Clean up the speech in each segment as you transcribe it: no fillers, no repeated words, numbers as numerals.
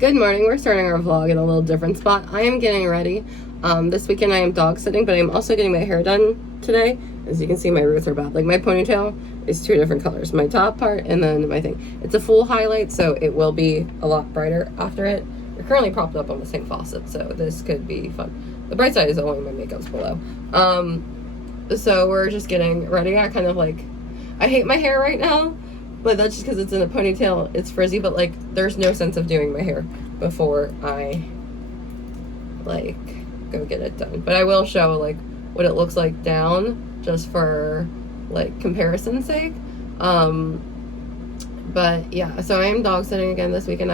Good morning. We're starting our vlog in a little different spot. I am getting ready. This weekend I am dog sitting, but I'm also getting my hair done today. As you can see, my roots are bad. Like, my ponytail is two different colors. My top part and then my thing. It's a full highlight, so it will be a lot brighter after it. We're currently propped up on the same faucet, so this could be fun. The bright side is only my makeup's below. So we're just getting ready. I hate my hair right now, but that's just because it's in a ponytail. It's frizzy, but like there's no sense of doing my hair before I like go get it done. But I will show like what it looks like down, just for like comparison's sake. But yeah, so I am dog sitting again this weekend.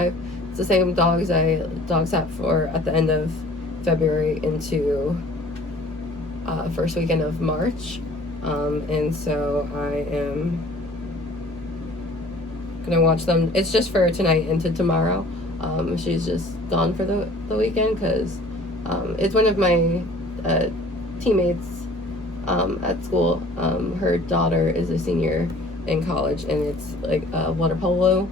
It's the same dogs I dog sat for at the end of February into first weekend of March. And so I am gonna watch them. It's just for tonight into tomorrow. She's just gone for the weekend because it's one of my teammates at school. Her daughter is a senior in college, and it's like a water polo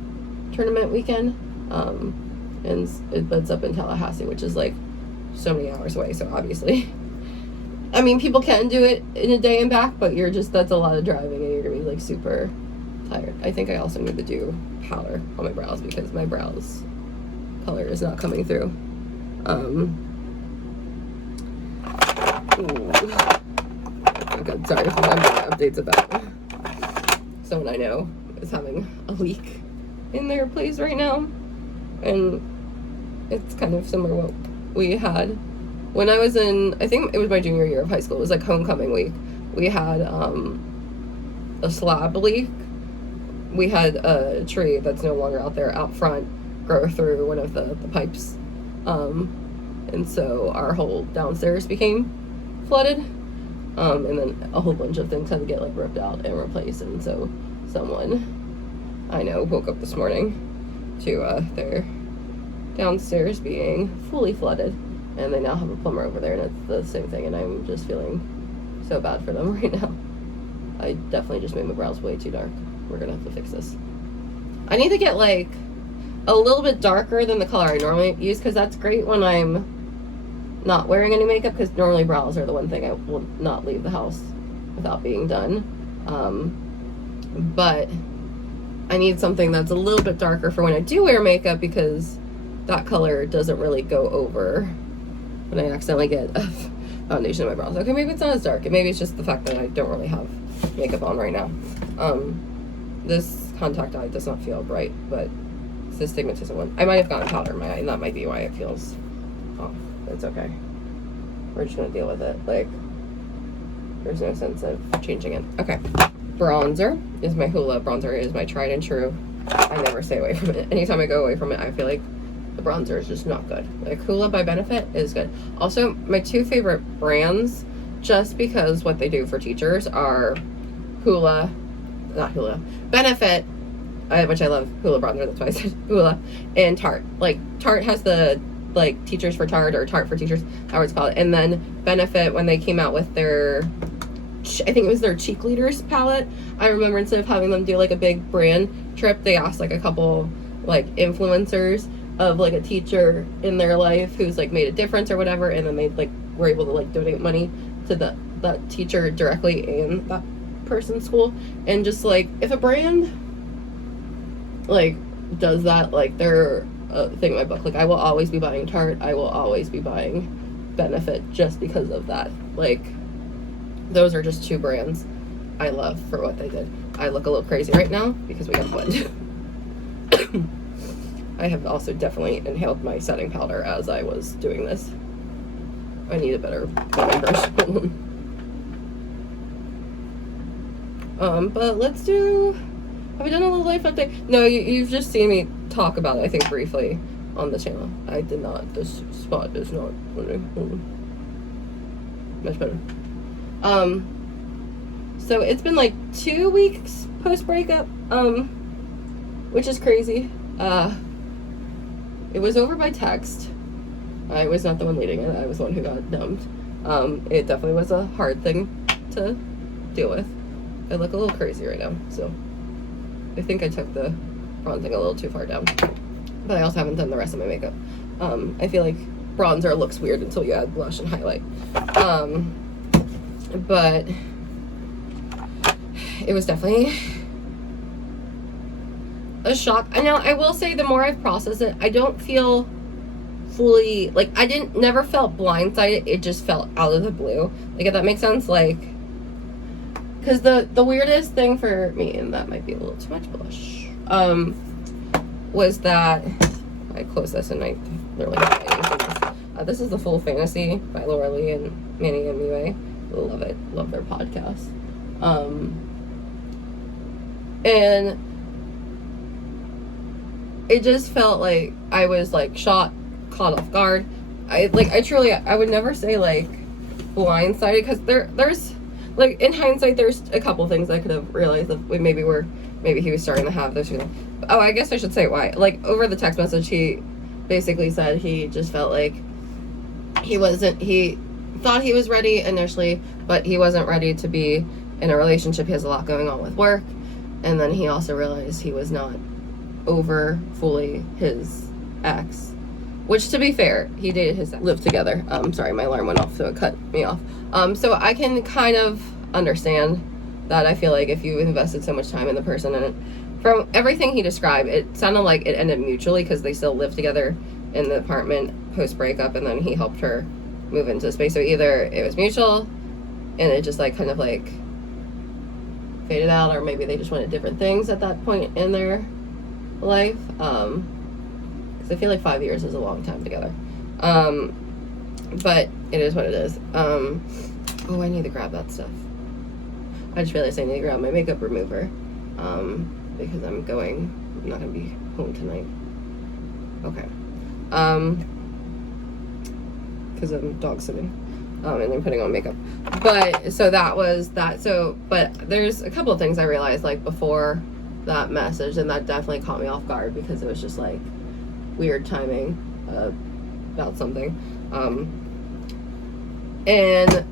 tournament weekend. And it's up in Tallahassee, which is like so many hours away. So obviously, I mean, people can do it in a day and back, but that's a lot of driving, and you're gonna be like super tired. I think I also need to do powder on my brows because my brows color is not coming through. Oh God, sorry if I'm getting updates about someone I know is having a leak in their place right now, and it's kind of similar to what we had when I was in, I think it was my junior year of high school. It was like homecoming week. We had a slab leak. We had a tree that's no longer out there out front grow through one of the pipes, and so our whole downstairs became flooded, and then a whole bunch of things had to get like ripped out and replaced. And so someone I know woke up this morning to their downstairs being fully flooded, and they now have a plumber over there, and it's the same thing, and I'm just feeling so bad for them right now. I definitely just made my brows way too dark. We're gonna have to fix this. I need to get like a little bit darker than the color I normally use, because that's great when I'm not wearing any makeup, because normally brows are the one thing I will not leave the house without being done. But I need something that's a little bit darker for when I do wear makeup, because that color doesn't really go over when I accidentally get a foundation in my brows. Okay, maybe it's not as dark. Maybe it's just the fact that I don't really have makeup on right now. This contact eye does not feel bright, but it's the astigmatism one. I might have gotten powder in my eye, and that might be why it feels off. It's okay. We're just gonna deal with it. Like, there's no sense of changing it. Okay. Bronzer is my Hoola bronzer. It is my tried and true. I never stay away from it. Anytime I go away from it, I feel like the bronzer is just not good. Like, Hoola by Benefit is good. Also, my two favorite brands, just because what they do for teachers, are Benefit, which I love Hoola bronzer, that's why I said Hoola, and Tarte. Like, Tarte has the, like, Teachers for Tarte, or Tarte for Teachers, however it's called. And then Benefit, when they came out with their, I think it was their Cheek Leaders palette, I remember instead of having them do, like, a big brand trip, they asked, like, a couple, like, influencers of, like, a teacher in their life who's, like, made a difference or whatever, and then they, like, were able to, like, donate money to that teacher directly in that person's school. And just, like, if a brand, like, does that, like, they're a thing in my book. Like, I will always be buying Tarte. I will always be buying Benefit just because of that. Like, those are just two brands I love for what they did. I look a little crazy right now because we got blood. I have also definitely inhaled my setting powder as I was doing this. I need a better brush. But let's do, have we done a little life update? No, you've just seen me talk about it, I think, briefly on the channel. I did not. This spot is not much better. So it's been like 2 weeks post breakup, which is crazy. It was over by text. I was not the one leading it. I was the one who got dumped. It definitely was a hard thing to deal with. I look a little crazy right now, so I think I took the bronzing a little too far down. but I also haven't done the rest of my makeup. I feel like bronzer looks weird until you add blush and highlight. But it was definitely a shock. And now I will say, the more I've processed it, I don't feel fully, like, I never felt blindsided. It just felt out of the blue. Like, if that makes sense, like, because the weirdest thing for me, and that might be a little too much blush, was that I closed this and I literally this is The Full Fantasy by Laura Lee and Manny MUA. Love it. Love their podcast. And it just felt like I was like caught off guard. I would never say like blindsided, because there's like, in hindsight, there's a couple things I could have realized that maybe he was starting to have those feelings. Oh, I guess I should say why. Like, over the text message, he basically said he just felt like he thought he was ready initially, but he wasn't ready to be in a relationship. He has a lot going on with work. And then he also realized he was not over fully his ex, which, to be fair, he dated his ex, lived together. Sorry, my alarm went off, so it cut me off. So I can kind of understand that. I feel like if you invested so much time in the person, and from everything he described, it sounded like it ended mutually, because they still lived together in the apartment post breakup, and then he helped her move into space. So either it was mutual and it just like kind of like faded out, or maybe they just wanted different things at that point in their life. Because I feel like 5 years is a long time together. But it is what it is. Oh, I need to grab that stuff. I just realized I need to grab my makeup remover. Because I'm not gonna be home tonight. Okay. Because I'm dog sitting. And I'm putting on makeup. But, so that was that. So, but there's a couple of things I realized, like, before that message, and that definitely caught me off guard, because it was just, like, weird timing about something. And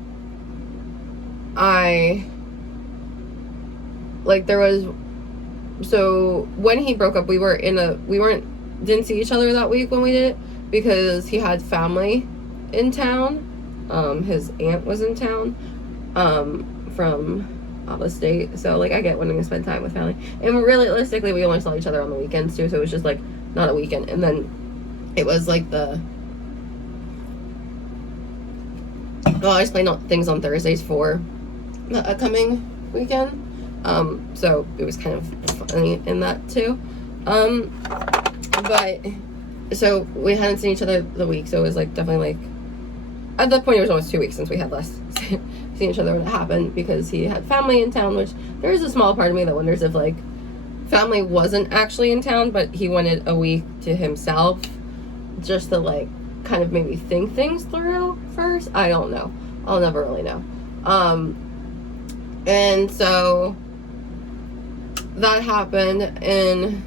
so when he broke up, didn't see each other that week when we did it, because he had family in town. His aunt was in town, from out of state. So, like, I get wanting to spend time with family. And realistically, we only saw each other on the weekends, too. So it was just, like, not a weekend. And then it was, like, I just planned things on Thursdays for the upcoming weekend. So it was kind of funny in that, too. But, so we hadn't seen each other the week. So it was, like, definitely, like, at that point, it was almost 2 weeks since we had last seen each other when it happened, because he had family in town, which there is a small part of me that wonders if, like, family wasn't actually in town, but he wanted a week to himself, just to, like, kind of maybe think things through first. I don't know. I'll never really know. And so that happened, and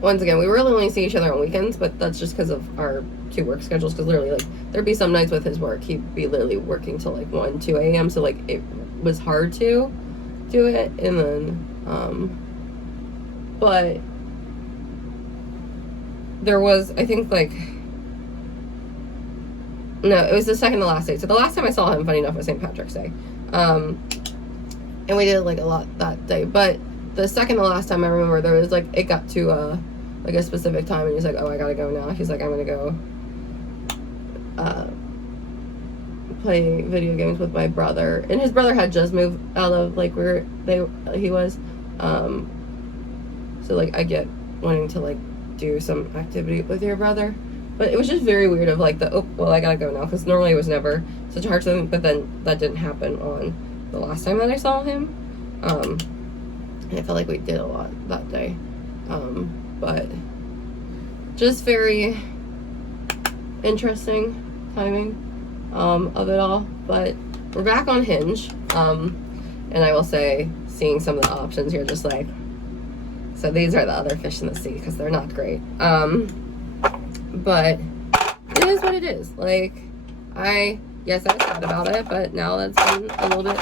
once again, we really only see each other on weekends, but that's just because of our 2 work schedules, because literally, like, there'd be some nights with his work, he'd be literally working till, like, 1, 2 a.m., so, like, it was hard to do it, and then, but there was, I think, like, no, it was the second to last day. So the last time I saw him, funny enough, was St. Patrick's Day, and we did, like, a lot that day, but the second to last time, I remember there was, like, it got to, like, a specific time, and he's like, oh, I gotta go now. He's like, I'm gonna go play video games with my brother. And his brother had just moved out of, like, where he was. So, like, I get wanting to, like, do some activity with your brother. But it was just very weird of, like, I gotta go now. Because normally it was never such a hard thing. But then that didn't happen on the last time that I saw him. And I felt like we did a lot that day. But just very interesting timing of it all. But we're back on Hinge, and I will say, seeing some of the options here, just like, so these are the other fish in the sea, because they're not great, but it is what it is. Like, I was sad about it, but now that's been a little bit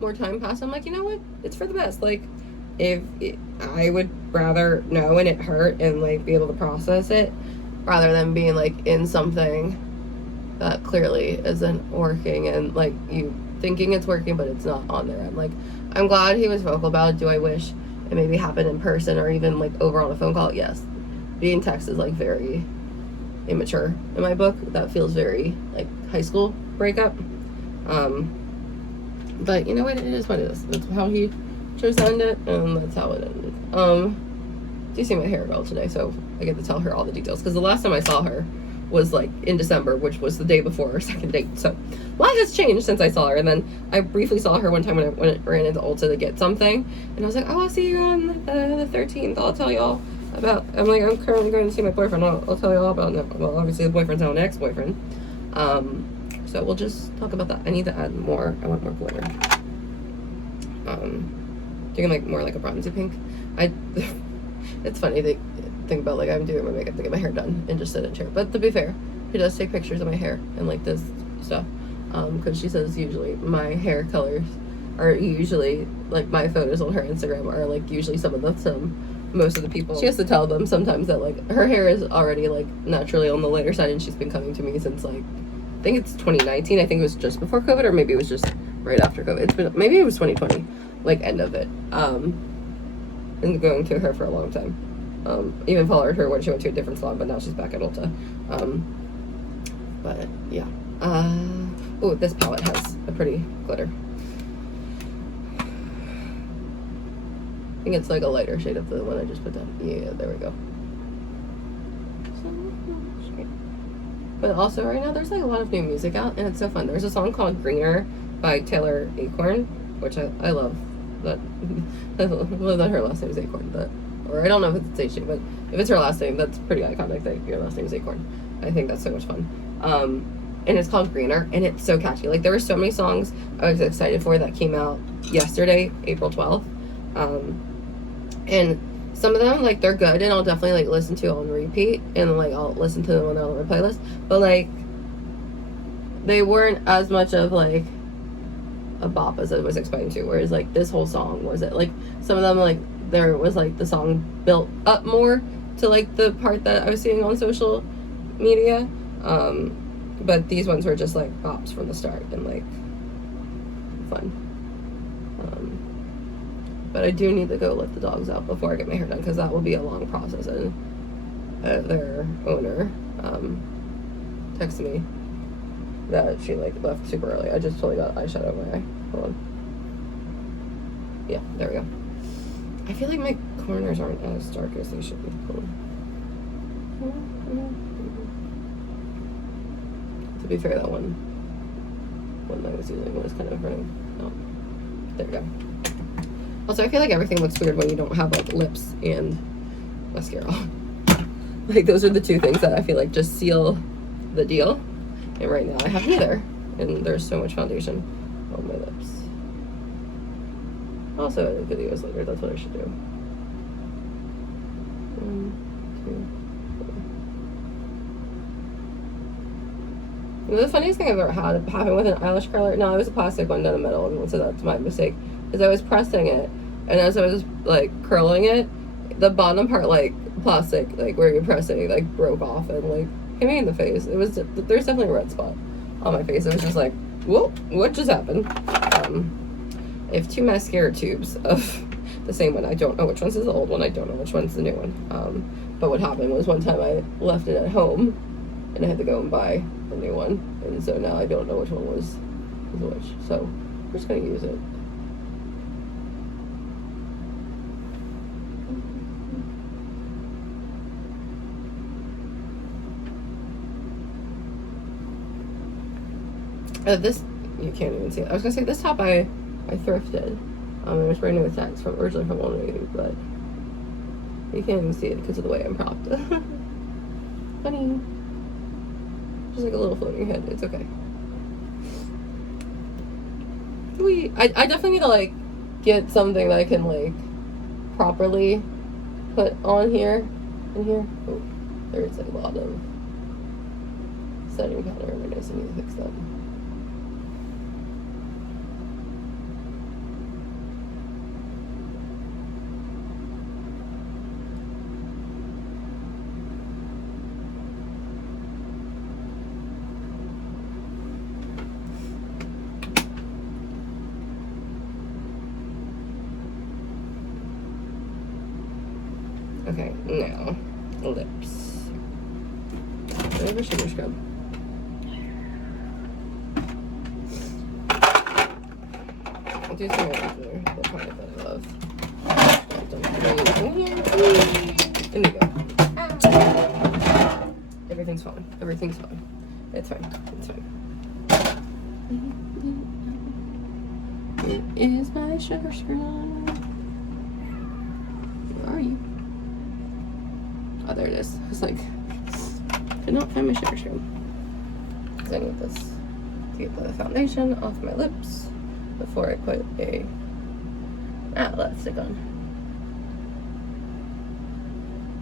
more time passed, I'm like, you know what, it's for the best. Like, I would rather know and it hurt and like be able to process it rather than being like in something that clearly isn't working and like you thinking it's working but it's not on their end. Like, I'm glad he was vocal about it. Do I wish it maybe happened in person or even like over on a phone call? Yes. Being text is like very immature in my book. That feels very like high school breakup. But you know what, it is what it is. That's how he chose to end it, and that's how it ended. Do you see my hair girl today? So I get to tell her all the details because the last time I saw her was like in December, which was the day before our second date. So a lot has changed since I saw her. And then I briefly saw her one time when I ran into Ulta to get something, and I was like, oh, I'll see you on the 13th. I'll tell y'all about. I'm like, I'm currently going to see my boyfriend. I'll tell you all about it. Well, obviously the boyfriend's now an ex-boyfriend. So we'll just talk about that. I need to add more. I want more glitter. Doing like more like a bronzy pink. It's funny to think about like I'm doing my makeup to get my hair done and just sit in a chair. But to be fair, she does take pictures of my hair and like this stuff. Because she says usually my hair colors are usually like my photos on her Instagram are like usually most of the people. She has to tell them sometimes that like her hair is already like naturally on the lighter side, and she's been coming to me since like I think it's 2019. I think it was just before COVID, or maybe it was just right after COVID. Maybe it was 2020, like end of it. And going to her for a long time. Even followed her when she went to a different salon, but now she's back at Ulta. But yeah. Oh, this palette has a pretty glitter. I think it's like a lighter shade of the one I just put down. Yeah, there we go. But also right now there's like a lot of new music out and it's so fun. There's a song called Greener by Taylor Acorn, which I love. That I love that her last name is Acorn, or I don't know if it's H, but if it's her last name, that's pretty iconic that your last name is Acorn. I think that's so much fun. And it's called Greener, and it's so catchy. Like, there were so many songs I was excited for that came out yesterday, April 12th. And some of them, like, they're good, and I'll definitely, like, listen to on repeat, and, like, I'll listen to them when they're on my playlist. But, like, they weren't as much of, like, a bop as I was expecting to, whereas, like, this whole song was it. Like, some of them, like, there was, like, the song built up more to, like, the part that I was seeing on social media. But these ones were just, like, bops from the start and, like, fun. But I do need to go let the dogs out before I get my hair done, because that will be a long process. And their owner texted me that she, like, left super early. I just totally got eyeshadow in my eye. Hold on. Yeah, there we go. I feel like my corners aren't as dark as they should be. Cool. To be fair, that one that I was using was kind of running. Oh, there we go. Also, I feel like everything looks weird when you don't have, like, lips and mascara. Like, those are the two things that I feel like just seal the deal. And right now I have neither. And there's so much foundation on my lips. Also, edit videos later. That's what I should do. 1, 2, 3. The funniest thing I've ever had happen with an eyelash curler, no, it was a plastic one, not a metal one, so that's my mistake, is I was pressing it, and as I was, like, curling it, the bottom part, like, plastic, like, where you're pressing, like, broke off and, like, hit me in the face. It was, there's definitely a red spot on my face. It was just like, whoa, what just happened? I have 2 mascara tubes of the same one. I don't know which one's the old one. I don't know which one's the new one. But what happened was one time I left it at home, and I had to go and buy a new one, and so now I don't know which one was which. So we're just gonna use it. This, you can't even see it. I was gonna say this top I thrifted. It was brand new with tags originally from Old Navy, but you can't even see it because of the way I'm propped. Funny. Just like a little floating head. It's okay. I definitely need to, like, get something that I can, like, properly put on here. In here. Oh, there's like a lot of setting powder in my nose. I need to fix that. now, lips. I have a sugar scrub. I'll do some more there. The product that I love. There you go. Everything's fine. Everything's fine. It's fine. It's fine. It is my sugar scrub. Where are you? Oh, there it is. It's like, could not find my sugar scrub. Because I need this to get the foundation off my lips before I put a matte lipstick on.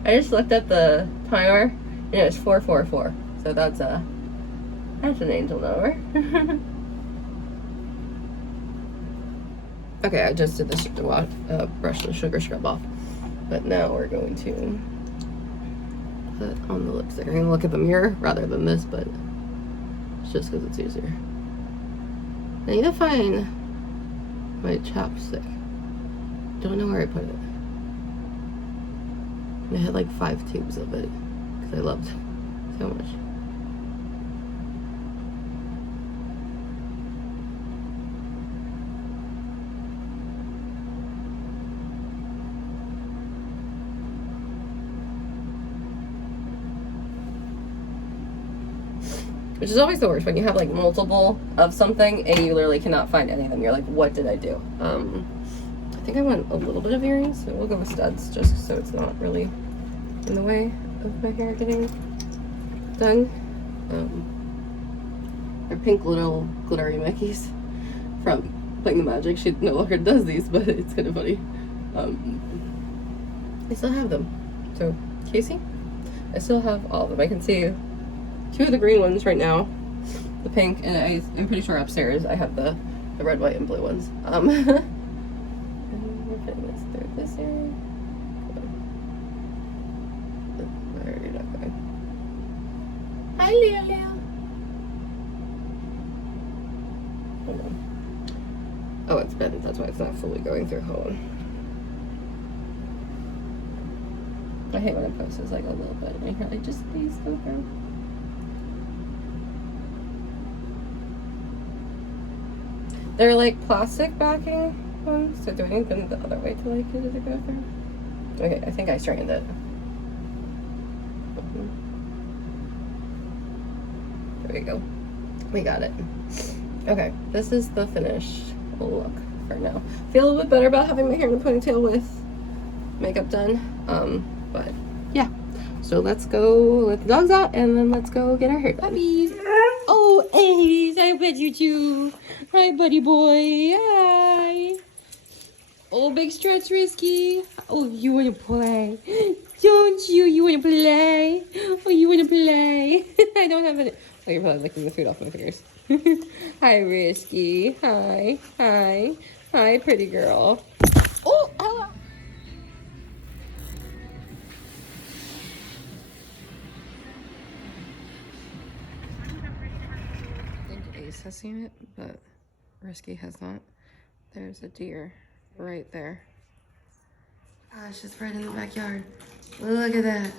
I just looked at the timer and it was 4:44. So that's an angel number. Okay, I just did this to brush the sugar scrub off. But now we're going to put on the lipstick. I'm gonna look at the mirror rather than this, but it's just because it's easier. I need to find my chapstick. Don't know where I put it. I had like 5 tubes of it because I loved it so much. Which is always the worst when you have like multiple of something and you literally cannot find any of them. You're like, what did I do? I think I want a little bit of earrings, so we'll go with studs just so it's not really in the way of my hair getting done. They're pink little glittery Mickeys from Playing the Magic. She no longer does these, but it's kind of funny. I still have them. So, Casey, I still have all of them. I can see 2 of the green ones right now, the pink, and I'm pretty sure upstairs I have the red, white, and blue ones. And we're putting this through this area. Where are you not going? Hi, Leo. Hold on. Oh, it's bent. That's why it's not fully going through. Hold on. I hate when it posts like a little bit, and you're like, just please go through. They're like plastic backing ones, so do I need them the other way to like get it to go through? Okay, I think I straightened it. There we go. We got it. Okay, this is the finished look for now. Feel a little bit better about having my hair in a ponytail with makeup done. But yeah. So let's go let the dogs out and then let's go get our hair done. Puppies. Oh, Ace, I bet you too. Hi, buddy boy. Hi. Oh, big stretch, Risky. Oh, you want to play? Don't you? You want to play? Oh, you want to play? I don't have any. Oh, you're probably licking the food off my fingers. Hi, Risky. Hi. Hi. Hi, pretty girl. Oh, hello. I think Ace has seen it, but Risky has not. There's a deer right there. Gosh, it's right in the backyard. Look at that.